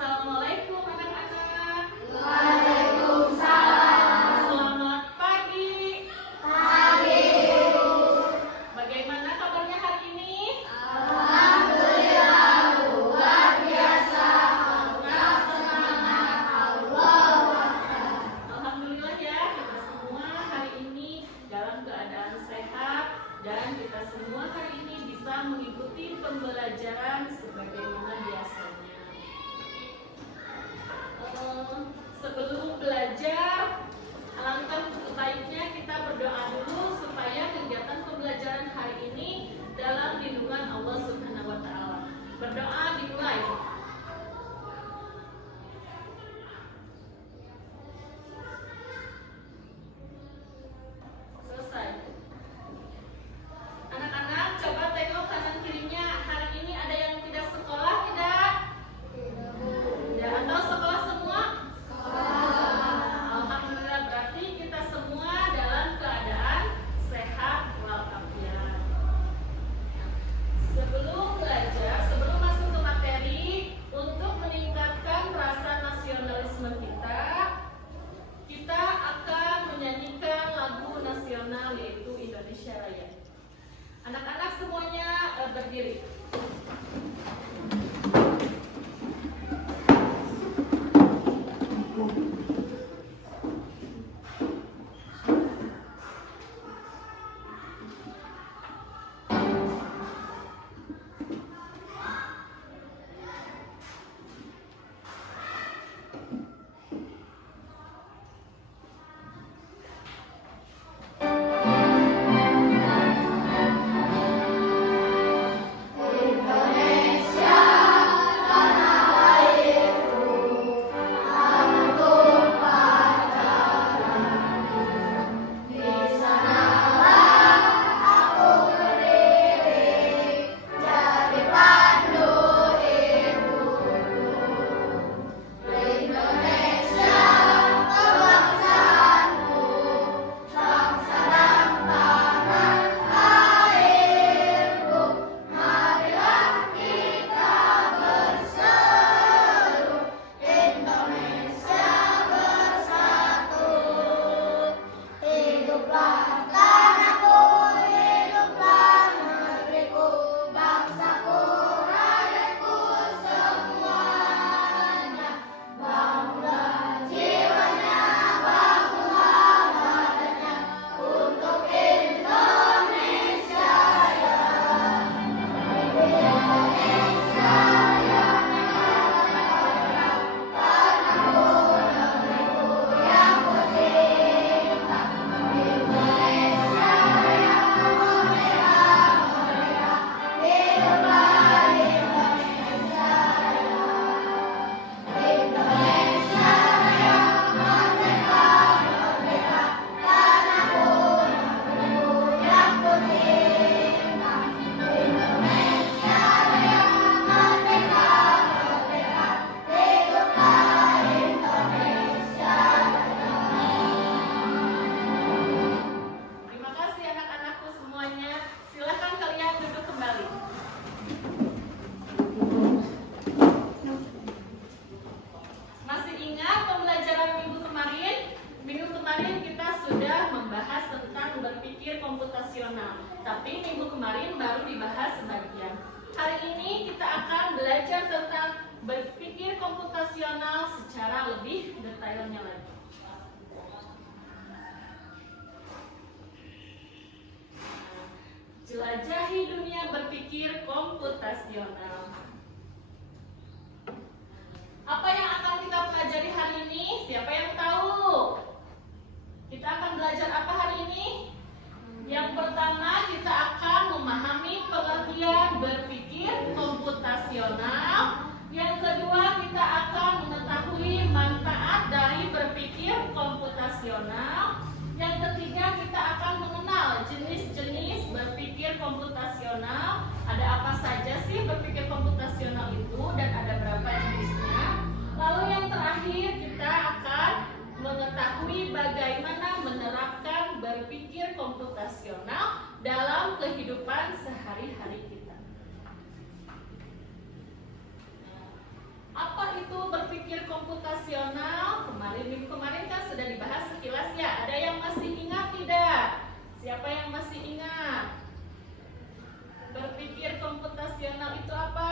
Assalamualaikum anak-anak. Waalaikumsalam. Selamat pagi. Pagi. Bagaimana kabarnya hari ini? Alhamdulillah luar biasa. Tetap semangat. Allahu Akbar. Alhamdulillah ya, kita semua hari ini dalam keadaan sehat dan kita semua hari ini bisa mengikuti pembelajaran sebagaimana biasanya. Sebelum belajar, alangkah baiknya kita berdoa dulu supaya kegiatan pembelajaran hari ini dalam lindungan Allah Subhanahu wa Ta'ala. Berdoa dimulai. Selesai. Anak-anak, coba tengok kanan kirinya. Hari ini ada yang tidak sekolah tidak? Tidak. Atau sekolah semua? Alhamdulillah, berarti kita semua dalam keadaan sehat walafiat. Sebelum belajar, sebelum masuk ke materi, untuk meningkatkan rasa nasionalisme kita akan menyanyikan lagu nasional yaitu Indonesia Raya. Anak-anak semuanya berdiri. Terima kasih anak-anakku semuanya. Silakan kalian duduk kembali. Masih ingat pembelajaran minggu kemarin? Minggu kemarin kita sudah membahas tentang berpikir komputasional. Tapi minggu kemarin baru dibahas sebagian. Hari ini kita akan belajar tentang berpikir komputasional secara lebih detailnya lagi. Jelajahi dunia berpikir komputasional. Apa yang akan kita pelajari hari ini? Siapa yang tahu? Kita akan belajar apa hari ini? Yang pertama, kita akan memahami pengertian berpikir komputasional. Yang kedua, kita akan mengetahui manfaat dari berpikir komputasional. Yang ketiga, kita akan mengenal jenis-jenis berpikir komputasional. Ada apa saja sih berpikir komputasional itu dan ada berapa jenisnya. Lalu yang terakhir, kita akan mengetahui bagaimana menerapkan berpikir komputasional dalam kehidupan sehari-hari kita. Apa itu komputasional minggu kemarin kan sudah dibahas sekilas ya. Ada yang masih ingat tidak? Siapa yang masih ingat? Berpikir komputasional itu apa?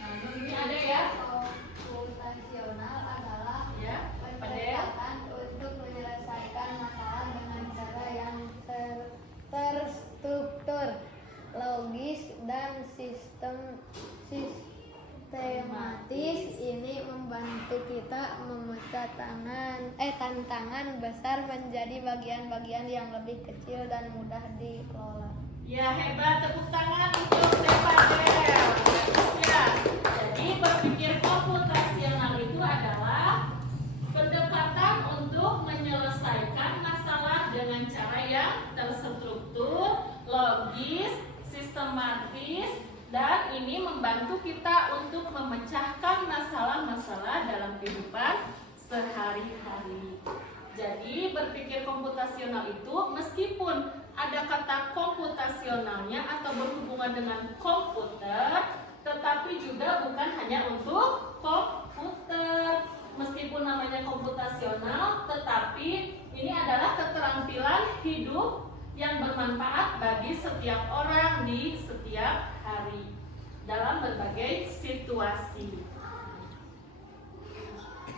Nah, di sini ada ya. Komputasional adalah Ya, Padel. pendekatan untuk menyelesaikan masalah dengan cara yang terstruktur, logis, dan sistematis. Ini membantu kita memecah tantangan besar menjadi bagian-bagian yang lebih kecil dan mudah dikelola. Ya, hebat, tepuk tangan untuk Padel. Ya, jadi berpikir komputasional itu adalah pendekatan untuk menyelesaikan masalah dengan cara yang terstruktur, logis, sistematis, dan ini membantu kita untuk memecahkan masalah-masalah dalam kehidupan sehari-hari. Jadi berpikir komputasional itu meskipun ada kata komputasionalnya atau berhubungan dengan komputer, tetapi juga bukan hanya untuk komputer. Meskipun namanya komputasional, tetapi ini adalah keterampilan hidup yang bermanfaat bagi setiap orang di setiap hari dalam berbagai situasi.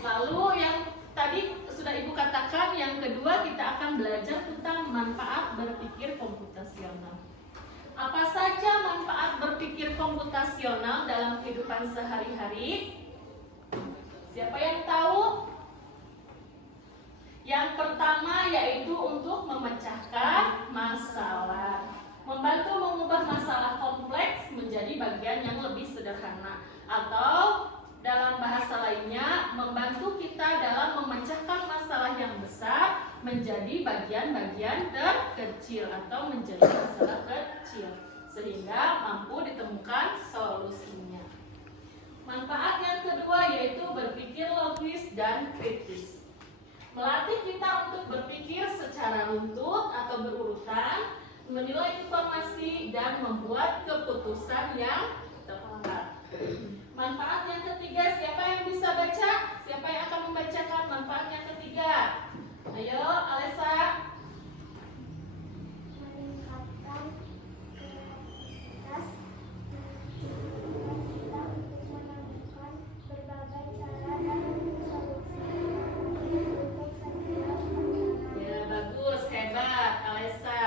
Lalu yang tadi sudah Ibu katakan, yang kedua kita akan belajar tentang manfaat berpikir komputasional. Apa saja manfaat berpikir komputasional dalam kehidupan sehari-hari? Siapa yang tahu? Yang pertama yaitu untuk memecahkan masalah, membantu mengubah masalah kompleks menjadi bagian yang lebih sederhana, atau dalam bahasa lainnya membantu kita dalam memecahkan masalah yang besar menjadi bagian-bagian terkecil atau menjadi masalah kecil sehingga mampu ditemukan solusinya. Manfaat yang kedua yaitu berpikir logis dan kritis. Melatih kita untuk berpikir secara runtut atau berurutan, menilai informasi dan membuat keputusan yang tepat. Manfaat yang ketiga, siapa yang bisa baca? Siapa yang akan membacakan manfaat yang ketiga? Ayo, Alessa. Meningkatkan kreativitas, memungkinkan kita untuk menemukan berbagai cara dan solusi untuk setiap tantangan. Ya, bagus, hebat, Alessa.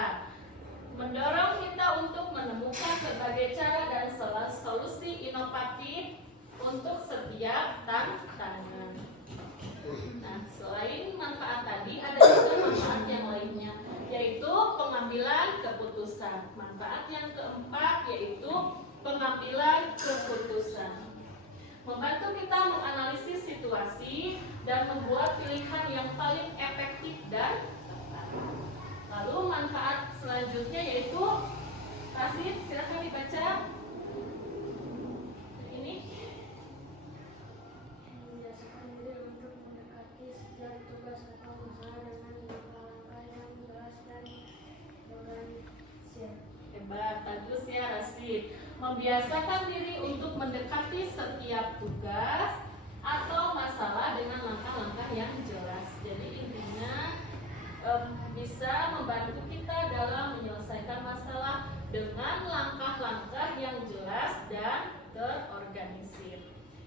Mendorong kita untuk menemukan berbagai cara dan solusi inovatif untuk setiap tantangan. Nah, selain manfaat tadi, ada juga manfaat yang lainnya, yaitu pengambilan keputusan. Manfaat yang keempat yaitu pengambilan keputusan. Membantu kita menganalisis situasi dan membuat pilihan yang paling efektif dan tepat. Lalu manfaat selanjutnya yaitu, Rasid, silakan dibaca. Ini Membiasakan diri untuk mendekati setiap tugas atau masalah dengan langkah-langkah yang jelas dan organisir. hebat, bagus ya Rasid. Membiasakan diri untuk mendekati setiap tugas atau masalah dengan langkah-langkah yang jelas. Jadi intinya bisa membantu kita dalam menyelesaikan masalah dengan langkah-langkah yang jelas dan terorganisir.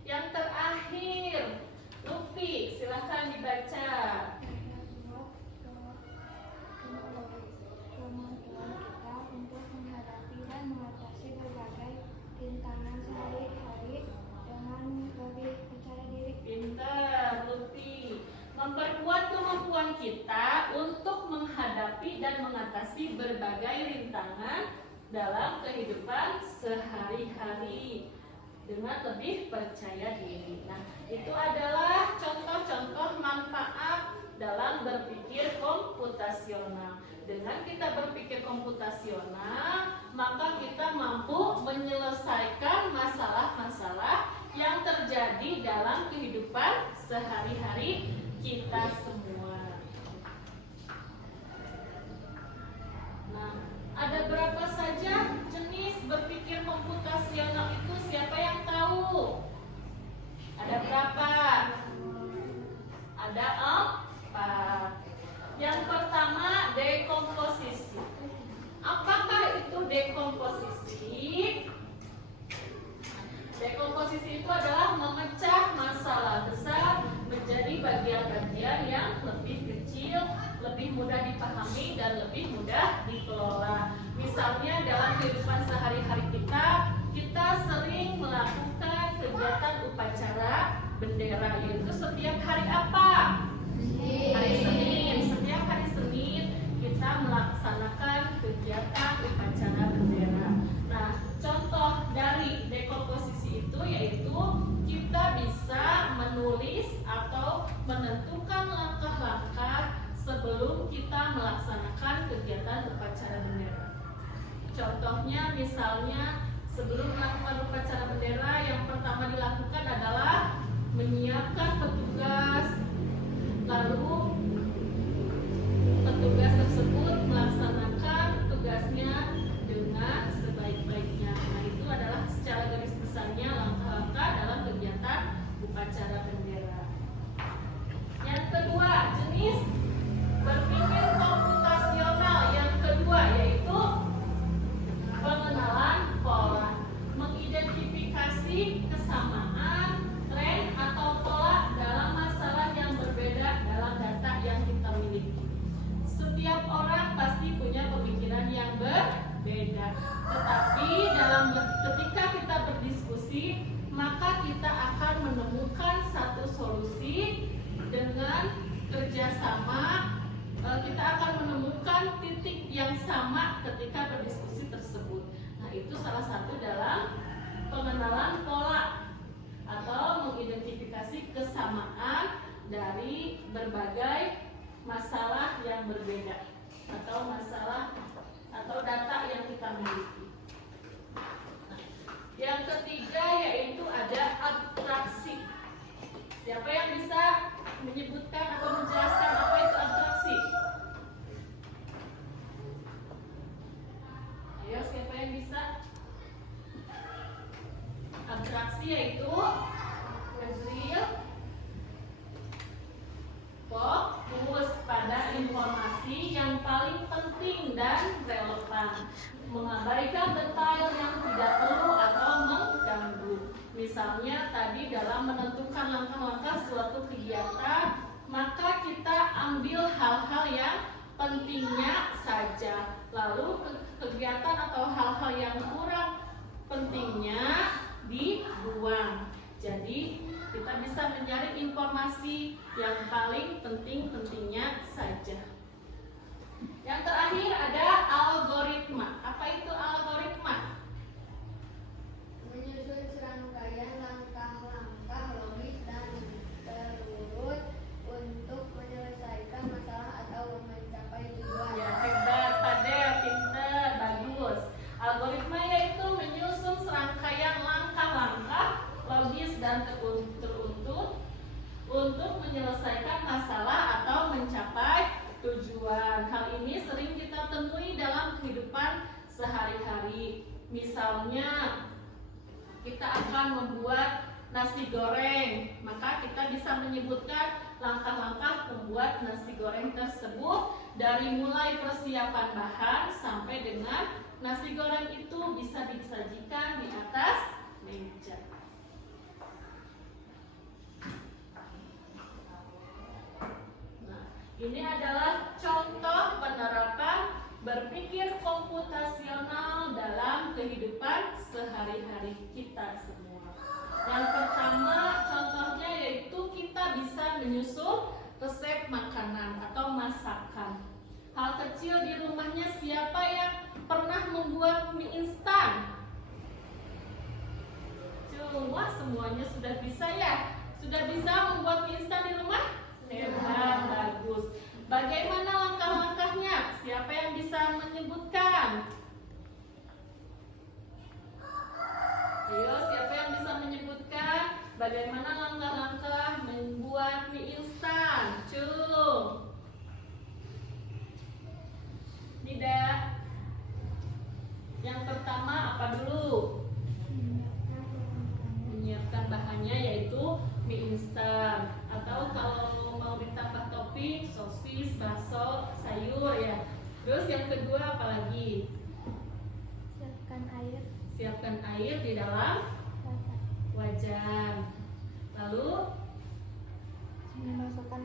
Yang terakhir, Lupi, silahkan dibaca. Kemampuan kita untuk menghadapi dan mengatasi berbagai rintangan sehari-hari dengan lebih percaya diri. Pintar, Lupi. Memperkuat kemampuan kita untuk menghadapi dan mengatasi berbagai rintangan dalam kehidupan sehari-hari dengan lebih percaya diri. Nah, itu adalah contoh-contoh manfaat dalam berpikir komputasional. Dengan kita berpikir komputasional, maka kita mampu menyelesaikan masalah-masalah yang terjadi dalam kehidupan sehari-hari kita semua. Nah, ada berapa saja jenis berpikir komputasional itu? Siapa yang tahu? berapa? Ada 4. Yang pertama dekomposisi. Apakah itu dekomposisi? Dekomposisi itu adalah memecah masalah besar menjadi bagian-bagian yang lebih kecil, lebih mudah dipahami dan lebih mudah dikelola. Misalnya dalam kehidupan sehari-hari kita sering melakukan kegiatan upacara bendera, yaitu setiap hari apa? Hari Senin. Setiap hari Senin kita melaksanakan kegiatan upacara bendera. Nah, contoh dari dekomposisi itu yaitu kita bisa menulis atau menentukan langkah-langkah sebelum kita melaksanakan kegiatan upacara bendera. Contohnya misalnya sebelum melakukan upacara bendera, yang pertama dilakukan adalah menyiapkan petugas, lalu petugas tersebut melaksanakan tugasnya dengan sebaik-baiknya. Nah, itu adalah secara garis besarnya langkah-langkah dalam kegiatan upacara bendera. Yang kedua, jenis berpikir komputasional yang kedua yaitu pengenalan pola, mengidentifikasi kesamaan, tren atau pola dalam masalah yang berbeda dalam data yang kita miliki. Setiap orang pasti punya pemikiran yang berbeda, tetapi ketika kita berdiskusi, maka kita akan menemukan satu solusi dengan kerjasama. Kita akan menemukan titik yang sama ketika berdiskusi tersebut. Nah, itu salah satu dalam pengenalan pola atau mengidentifikasi kesamaan dari berbagai masalah yang berbeda atau masalah atau data yang kita miliki. Nah, yang ketiga yaitu ada abstraksi. Siapa yang bisa menyebutkan atau menjelaskan apa itu abstraksi? Ayo, siapa yang bisa? Abstraksi yaitu fokus pada informasi yang paling penting dan relevan, mengabaikan detail yang tidak perlu atau mengganggu. Misalnya tadi dalam menentukan langkah-langkah suatu kegiatan, maka kita ambil hal-hal yang pentingnya saja, lalu kegiatan atau hal-hal yang kurang pentingnya dibuang. Jadi kita bisa mencari informasi yang paling penting-pentingnya saja. Yang terakhir ada algoritma. Apa itu algoritma? Menyusun serangkaian langkah-langkah logis dan terurut untuk menyelesaikan masalah atau mencapai tujuan. Ya, hebat, Fadel, pinter, bagus. Algoritma yaitu menyusun serangkaian langkah-langkah logis dan teruntut untuk menyelesaikan masalah atau mencapai tujuan. Hal ini sering kita temui dalam kehidupan sehari-hari. Misalnya kita akan membuat nasi goreng, maka kita bisa menyebutkan langkah-langkah membuat nasi goreng tersebut dari mulai persiapan bahan sampai dengan nasi goreng itu bisa disajikan di atas meja. Nah, ini adalah contoh penerapan berpikir komputasional dalam kehidupan sehari-hari kita semua. Yang pertama contohnya yaitu kita bisa menyusun resep makanan atau masakan. Hal kecil di rumahnya, siapa yang pernah membuat mie instan? Wah, semuanya sudah bisa ya? Sudah bisa membuat mie instan di rumah? Hebat, bagus. Bagaimana langkah-langkahnya? Siapa yang bisa menyebutkan? Ayo, siapa yang bisa menyebutkan bagaimana langkah-langkah membuat mie instan? Cung. Tidak. Yang pertama apa dulu? Menyiapkan siapkan bahannya yaitu mie instan, atau kalau mau ditambah topping sosis, bakso, sayur ya. Terus yang kedua apalagi? Siapkan air. Siapkan air di dalam wajan. Lalu Memasukkan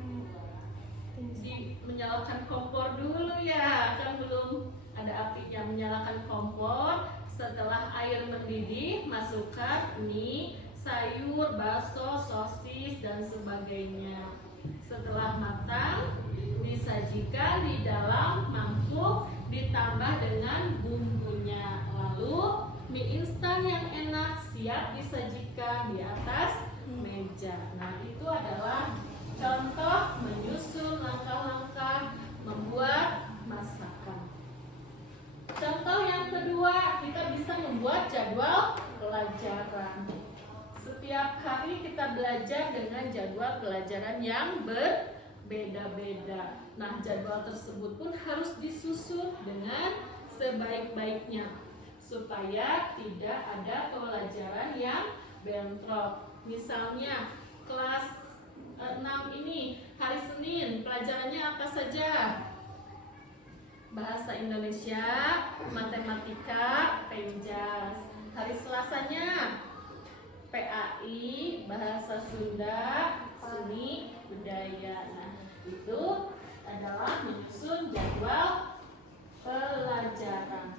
menyalakan kompor dulu ya, kan belum ada apinya. Menyalakan kompor. Setelah air mendidih, masukkan mie, sayur, bakso, sosis dan sebagainya. Setelah matang, disajikan di dalam mangkuk ditambah dengan bumbunya. Lalu mie instan yang enak siap disajikan di atas meja. Nah, itu adalah contoh menyusun langkah-langkah membuat masakan. Contoh yang kedua, kita bisa membuat jadwal pelajaran. Setiap hari kita belajar dengan jadwal pelajaran yang berbeda-beda. Nah, jadwal tersebut pun harus disusun dengan sebaik-baiknya supaya tidak ada pelajaran yang bentrok. Misalnya kelas 6 ini hari Senin pelajarannya apa saja? Bahasa Indonesia, matematika, penjas. Hari Selasanya PAI, bahasa Sunda, seni, budaya. Nah, itu adalah menyusun jadwal pelajaran.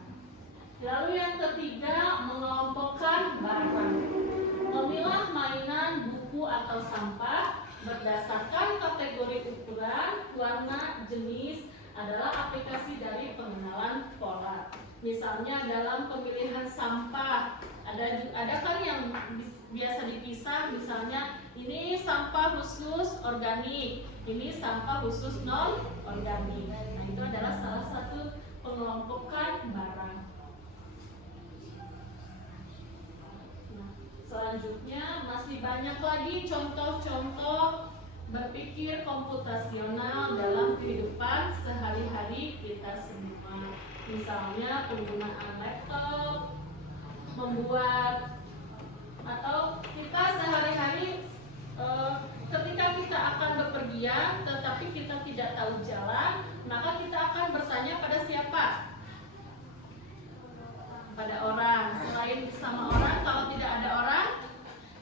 Lalu yang ketiga, mengelompokkan barang. Memilah mainan, buku atau sampah berdasarkan kategori ukuran, warna, jenis adalah aplikasi dari pengenalan pola. Misalnya dalam pemilihan sampah ada kan yang biasa dipisah, misalnya ini sampah khusus organik, ini sampah khusus non organik. Nah, itu adalah salah satu pengelompokan barang. Nah, selanjutnya masih banyak lagi contoh-contoh berpikir komputasional dalam kehidupan sehari-hari kita semua. Misalnya penggunaan laptop, membuat, atau kita sehari-hari ketika kita akan bepergian tetapi kita tidak tahu jalan, maka kita akan bertanya pada siapa? Pada orang. Selain sama orang, kalau tidak ada orang,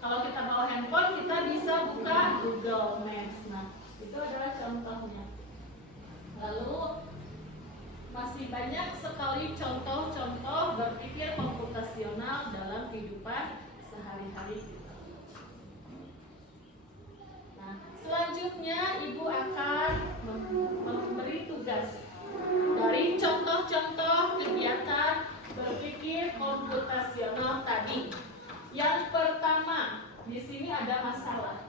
kalau kita bawa handphone, kita bisa buka Google Maps. Nah, itu adalah contohnya. Lalu masih banyak sekali contoh-contoh berpikir komputasional dalam kehidupan sehari-hari kita. Nah, selanjutnya Ibu akan memberi tugas dari contoh-contoh kegiatan berpikir komputasional tadi. Yang pertama, di sini ada masalah.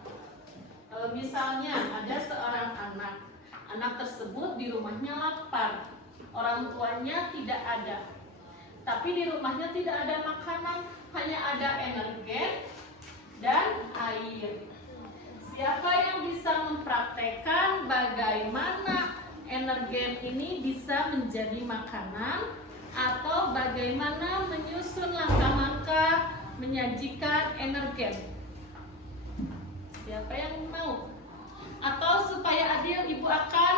Misalnya ada seorang anak tersebut di rumahnya lapar, orang tuanya tidak ada, tapi di rumahnya tidak ada makanan, hanya ada energen dan air. Siapa yang bisa mempraktekkan bagaimana energen ini bisa menjadi makanan, atau bagaimana menyusun langkah-langkah menyajikan energen? Siapa yang mau? Atau supaya adil, Ibu akan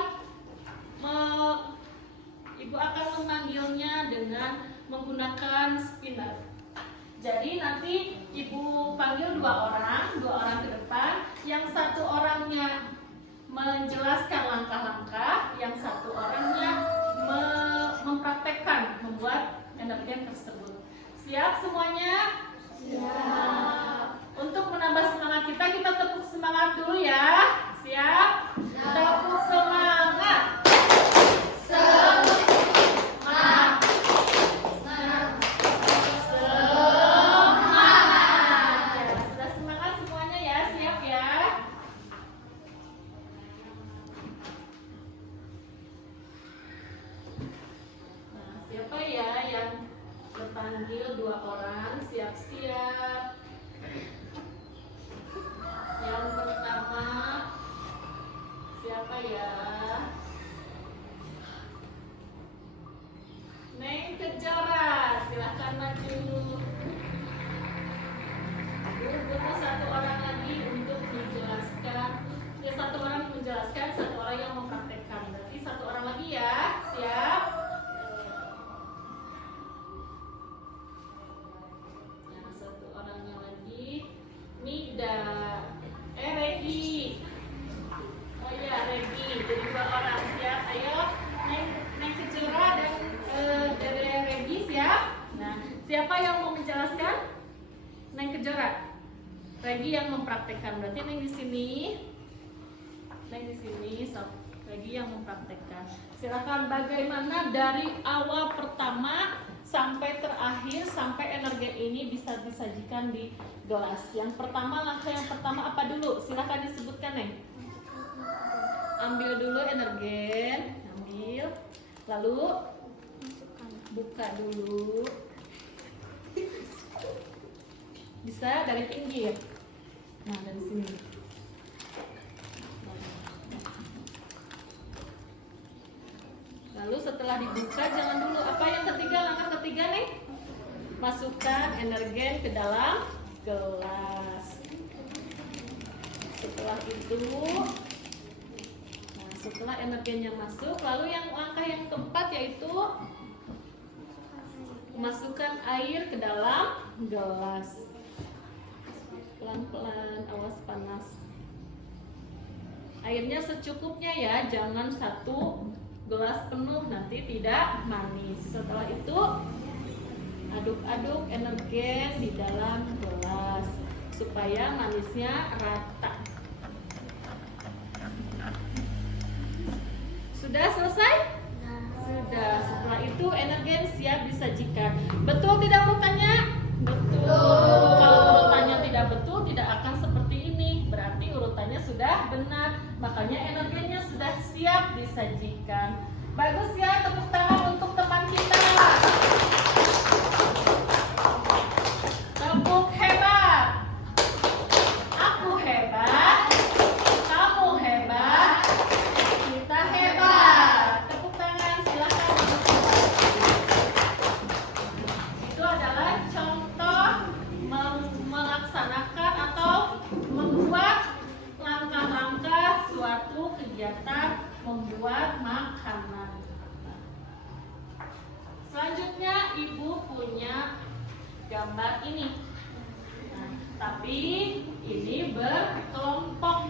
memanggilnya dengan menggunakan spinner. Jadi nanti Ibu panggil dua orang ke depan. Yang satu orangnya menjelaskan langkah-langkah, yang satu orangnya mempraktekkan membuat energen tersebut. Siap semuanya? Siap. Untuk menambah semangat kita tepuk semangat dulu ya. Siap? Tepuk semangat. Semangat. Semangat. Ya, sudah semangat semuanya ya. Siap ya? Nah, siapa ya yang berpanggil dua orang? Siap-siap. Regi yang mempraktekkan. Berarti Neng di sini. Neng di sini, sob. Regi yang mempraktekkan. Silakan bagaimana dari awal pertama sampai terakhir sampai energen ini bisa disajikan di gelas. Yang pertama, langkah yang pertama apa dulu? Silakan disebutkan, Neng. Ambil dulu energen, ambil. Lalu buka dulu. Bisa dari pinggir. Nah, dari sini. Lalu setelah dibuka, jangan dulu. Apa yang ketiga? Langkah ketiga nih. Masukkan energen ke dalam gelas. Setelah itu, nah setelah energennya masuk, lalu yang langkah yang keempat yaitu masukkan air ke dalam gelas. Pelan-pelan, awas panas. Airnya secukupnya ya, jangan satu gelas penuh, nanti tidak manis. Setelah itu aduk-aduk energen di dalam gelas supaya manisnya rata. Sudah selesai? Sudah. Setelah itu energen siap disajikan. Betul tidak urutannya? Betul. Kalau urutannya tidak betul, tidak akan seperti ini. Berarti urutannya sudah benar. Makanya energinya sudah siap disajikan. Bagus ya, tepuk tangan untuk teman kita. Tepuk hebat. Aku hebat. Kamu hebat. Kita hebat. Tepuk tangan, silakan. Itu adalah contoh melaksanakan atau membuat langkah-langkah suatu kegiatan membuat makanan. Selanjutnya ibu punya gambar ini. Nah, tapi ini berkelompok.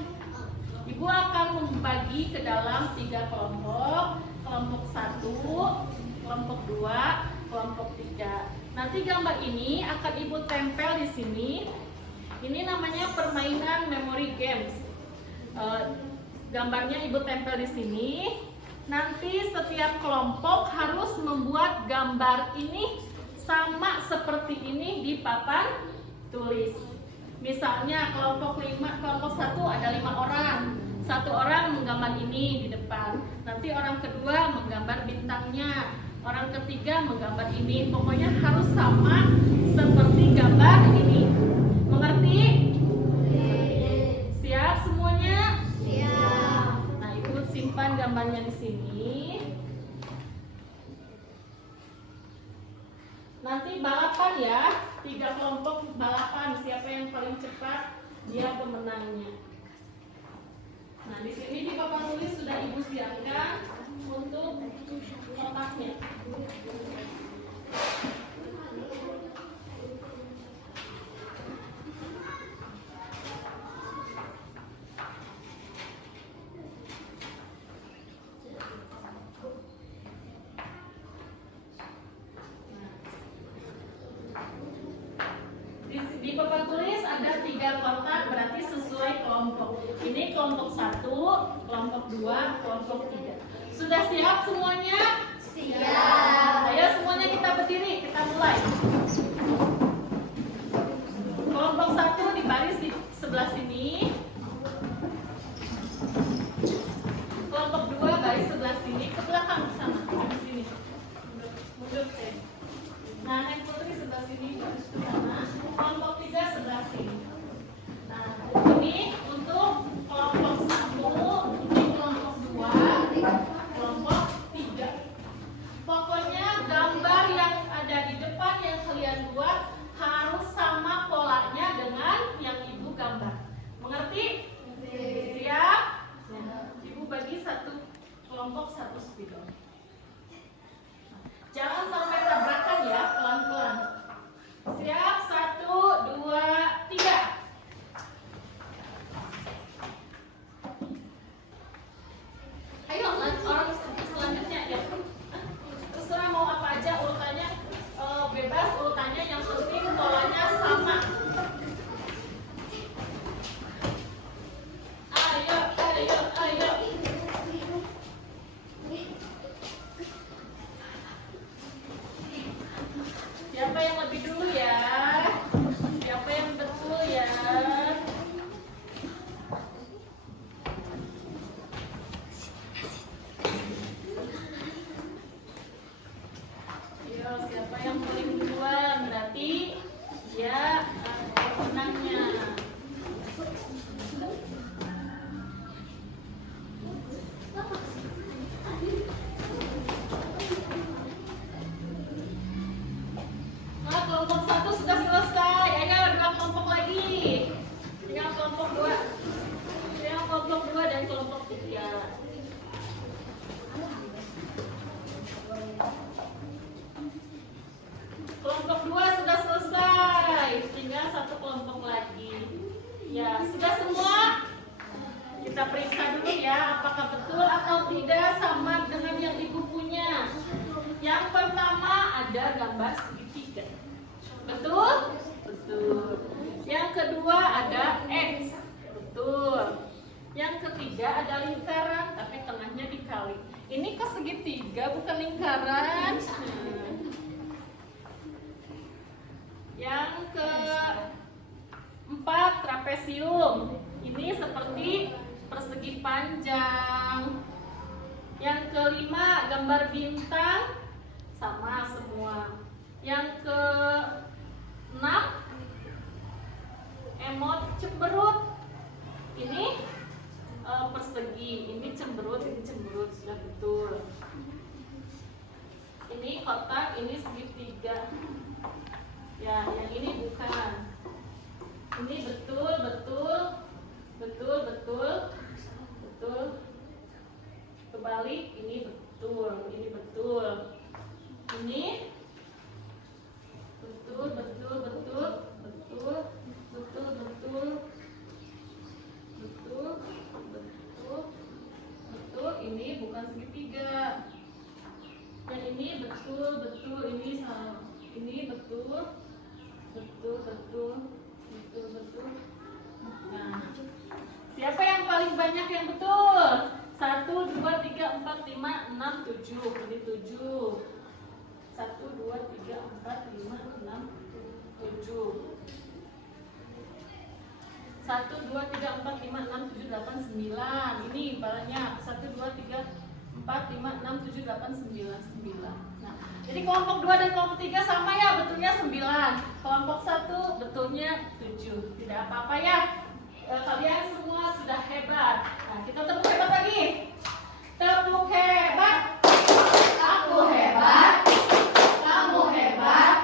Ibu akan membagi ke dalam 3 kelompok. Kelompok 1, kelompok 2, kelompok 3. Nanti gambar ini akan ibu tempel di sini. Ini namanya permainan memory games. Gambarnya ibu tempel di sini. Nanti setiap kelompok harus membuat gambar ini sama seperti ini di papan tulis. Misalnya kelompok 1 ada 5 orang. 1 orang menggambar ini di depan. Nanti orang kedua menggambar bintangnya. Orang ketiga menggambar ini. Pokoknya harus sama seperti gambar ini. Mengerti? Siap semuanya? Siap. Nah, ibu simpan gambarnya di sini. Nanti balapan ya, 3 kelompok balapan. Siapa yang paling cepat dia pemenangnya. Nah, di sini di papan tulis sudah ibu siapkan untuk kotaknya. Di papan tulis ada 3 kotak, berarti sesuai kelompok. Ini kelompok 1, kelompok 2, kelompok 3. Sudah siap semuanya? Siap. Ayo semuanya kita berdiri, kita mulai. Kelompok 1 di baris di sebelah sini. Kelompok 2 baris sebelah sini, ke belakang sana, di sini. Mundur deh. Nah, Neng Putri sebelah sini, baris ke sana. Kelompok 3 sebelah sini. Nah, ini untuk kelompok 1, ini kelompok 2, kelompok 3. Pokoknya gambar yang ada di depan yang kalian buat harus sama polanya dengan yang Kita periksa dulu ya, apakah betul atau tidak sama dengan yang di bukunya. Yang pertama ada gambar segitiga. Betul? Betul. Yang kedua ada X. Betul. Yang ketiga ada lingkaran, tapi tengahnya dikali. Ini ke segitiga, bukan lingkaran. Yang keempat trapesium. Ini seperti persegi panjang. Yang kelima gambar bintang, sama semua. Yang keenam emot cemberut. Ini persegi, ini cemberut, sudah betul. Ini kotak, ini segitiga. Ya, yang ini bukan. Ini betul. Kebalik, ini betul. Ini betul. Ini betul. Ini bukan segitiga. Yang ini betul. Ini salah. Ini betul. Nah, siapa yang paling banyak yang betul? 1, 2, 3, 4, 5, 6, 7. Ini 7. 1, 2, 3, 4, 5, 6, 7. 1, 2, 3, 4, 5, 6, 7, 8, 9. Ini banyak. 1, 2, 3, 4, 5, 6, 7, 8, 9. Nah, jadi kelompok 2 dan kelompok 3 sama ya, betulnya 9. Kelompok 1 betulnya 7. Tidak apa-apa ya. Kalian semua sudah hebat. Nah, kita tepuk hebat lagi. Tepuk hebat. Aku hebat. Kamu hebat.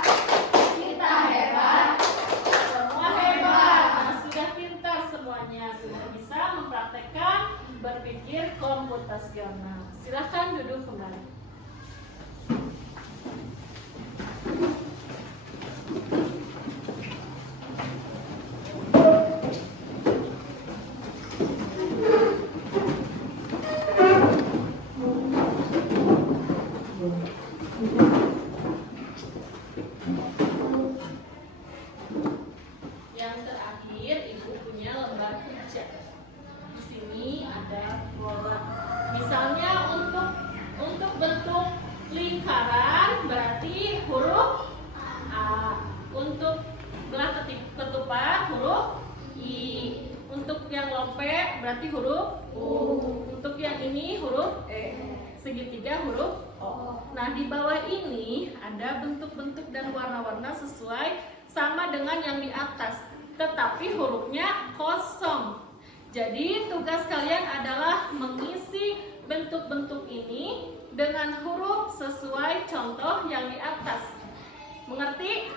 Kita hebat. Semua hebat. Nah, sudah pintar semuanya. Sudah bisa mempraktekkan berpikir komputasional. Silahkan duduk kembali. Yang terakhir, Ibu punya lembar kerja. Di sini ada bola. Misalnya untuk bentuk lingkaran berarti huruf A. Untuk belah ketupat huruf I. Untuk yang lope berarti huruf U. Untuk yang ini huruf E. Segitiga huruf O. Nah, di bawah ini ada bentuk-bentuk dan warna-warna sesuai sama dengan yang di atas, tetapi hurufnya kosong. Jadi tugas kalian adalah mengisi bentuk-bentuk ini dengan huruf sesuai contoh yang di atas. Mengerti?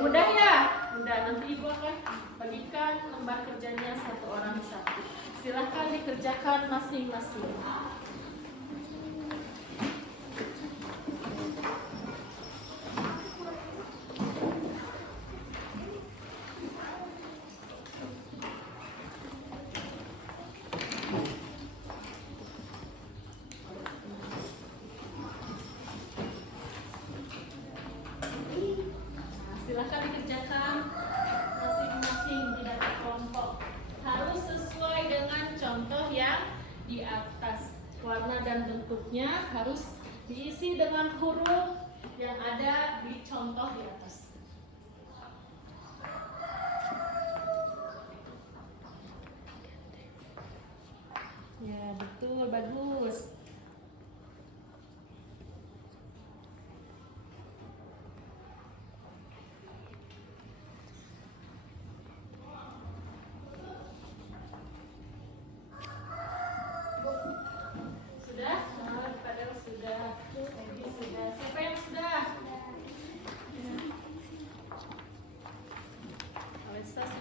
Mudah ya? Mudah. Nanti Ibu akan bagikan lembar kerjanya satu orang satu. Silahkan dikerjakan masing-masing. Silahkan dikerjakan masing-masing di data kelompok. Harus sesuai dengan contoh yang di atas. Warna dan bentuknya harus diisi dengan huruf yang ada di contoh di atas. Ya, betul, bagus.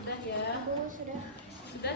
Sudah ya? Sudah. Sudah? Sudah?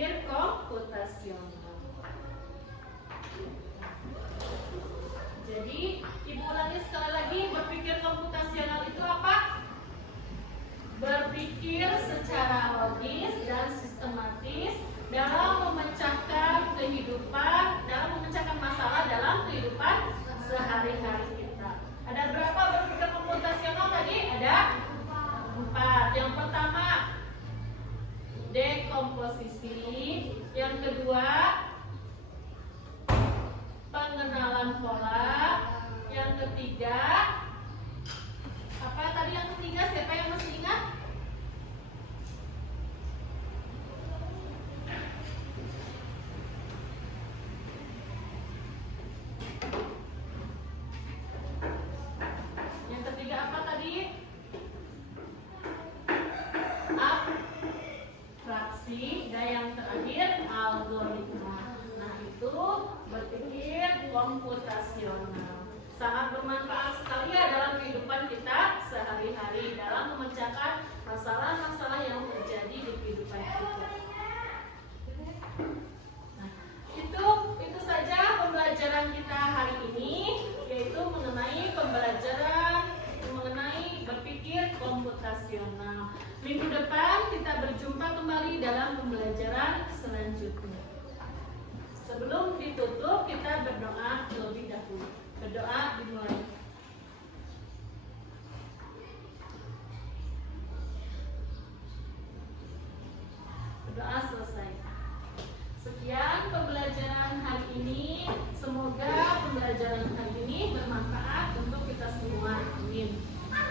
berpikir komputasional. Jadi, Ibu ulangi sekali lagi, berpikir komputasional itu apa? Berpikir secara logis dan sistematis dalam memecahkan masalah dalam kehidupan sehari-hari kita. Ada berapa berpikir komputasional tadi? Ada 4. Yang pertama, dekomposisi. Yang kedua, pengenalan pola. Yang ketiga, apa tadi yang ketiga? Siapa yang masih ingat? Yang ketiga apa tadi? Abstraksi. Dan yang terakhir algoritma. Nah, itu berpikir komputasional. Sangat bermanfaat sekali ya dalam kehidupan kita sehari-hari dalam memecahkan masalah-masalah yang terjadi di kehidupan kita. Nah, itu saja pembelajaran kita hari ini, yaitu mengenai pembelajaran mengenai berpikir komputasional. Minggu depan kita berjumpa kembali dalam pembelajaran selanjutnya. Sebelum ditutup, kita berdoa terlebih dahulu. Berdoa dimulai. Berdoa selesai. Sekian pembelajaran hari ini. Semoga pembelajaran hari ini bermanfaat untuk kita semua. Amin.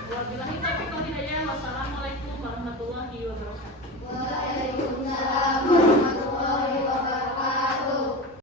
Wabillahi taufiq wal hidayah. Wassalamualaikum warahmatullahi wabarakatuh.